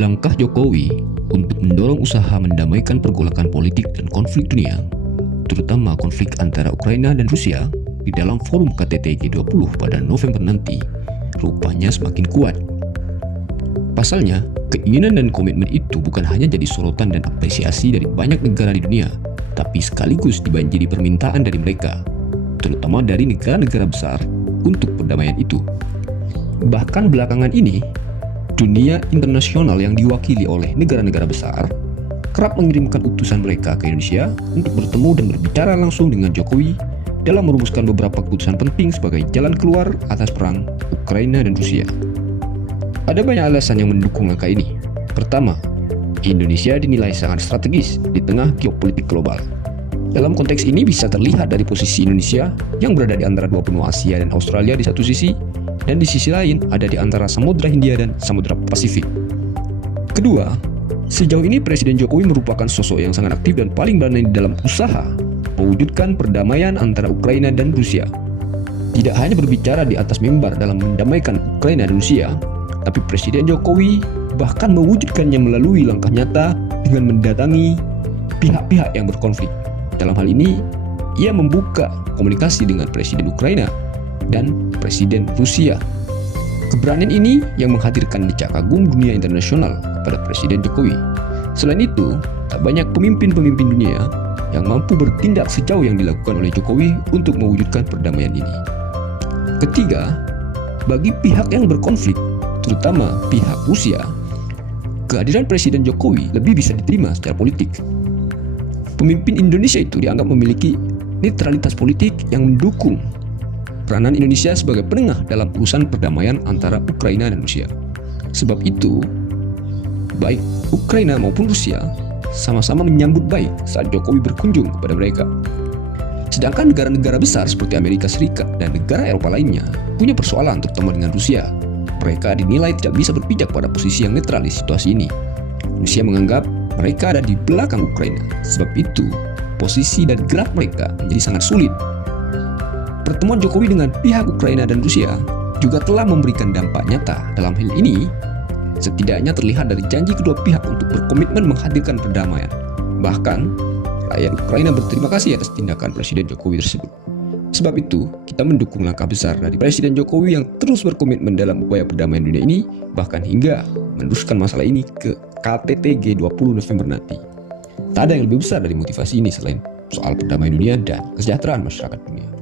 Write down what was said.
Langkah Jokowi untuk mendorong usaha mendamaikan pergolakan politik dan konflik dunia, terutama konflik antara Ukraina dan Rusia, di dalam forum KTT G20 pada November nanti, rupanya semakin kuat. Pasalnya, keinginan dan komitmen itu bukan hanya jadi sorotan dan apresiasi dari banyak negara di dunia, tapi sekaligus dibanjiri permintaan dari mereka, terutama dari negara-negara besar untuk perdamaian itu. Bahkan belakangan ini, dunia internasional yang diwakili oleh negara-negara besar kerap mengirimkan utusan mereka ke Indonesia untuk bertemu dan berbicara langsung dengan Jokowi dalam merumuskan beberapa keputusan penting sebagai jalan keluar atas perang Ukraina dan Rusia. Ada banyak alasan yang mendukung langkah ini. Pertama, Indonesia dinilai sangat strategis di tengah geopolitik global. Dalam konteks ini bisa terlihat dari posisi Indonesia yang berada di antara dua benua Asia dan Australia di satu sisi, dan di sisi lain ada di antara Samudra Hindia dan Samudra Pasifik. Kedua, sejauh ini Presiden Jokowi merupakan sosok yang sangat aktif dan paling berani dalam usaha mewujudkan perdamaian antara Ukraina dan Rusia. Tidak hanya berbicara di atas mimbar dalam mendamaikan Ukraina dan Rusia, tapi Presiden Jokowi bahkan mewujudkannya melalui langkah nyata dengan mendatangi pihak-pihak yang berkonflik. Dalam hal ini, ia membuka komunikasi dengan Presiden Ukraina dan Presiden Rusia. Keberanian ini yang menghadirkan decak kagum dunia internasional kepada Presiden Jokowi. Selain itu, tak banyak pemimpin-pemimpin dunia yang mampu bertindak sejauh yang dilakukan oleh Jokowi untuk mewujudkan perdamaian ini. Ketiga, bagi pihak yang berkonflik, terutama pihak Rusia, kehadiran Presiden Jokowi lebih bisa diterima secara politik. Pemimpin Indonesia itu dianggap memiliki netralitas politik yang mendukung peranan Indonesia sebagai penengah dalam urusan perdamaian antara Ukraina dan Rusia. Sebab itu, baik Ukraina maupun Rusia sama-sama menyambut baik saat Jokowi berkunjung kepada mereka. Sedangkan negara-negara besar seperti Amerika Serikat dan negara Eropa lainnya punya persoalan terutama dengan Rusia. Mereka dinilai tidak bisa berpijak pada posisi yang netral di situasi ini. Rusia menganggap mereka ada di belakang Ukraina. Sebab itu, posisi dan gerak mereka menjadi sangat sulit. Pertemuan Jokowi dengan pihak Ukraina dan Rusia juga telah memberikan dampak nyata. Dalam hal ini, setidaknya terlihat dari janji kedua pihak untuk berkomitmen menghadirkan perdamaian. Bahkan, rakyat Ukraina berterima kasih atas tindakan Presiden Jokowi tersebut. Sebab itu, kita mendukung langkah besar dari Presiden Jokowi yang terus berkomitmen dalam upaya perdamaian dunia ini, bahkan hingga meneruskan masalah ini ke KTT G20 November nanti. Tak ada yang lebih besar dari motivasi ini selain soal perdamaian dunia dan kesejahteraan masyarakat dunia.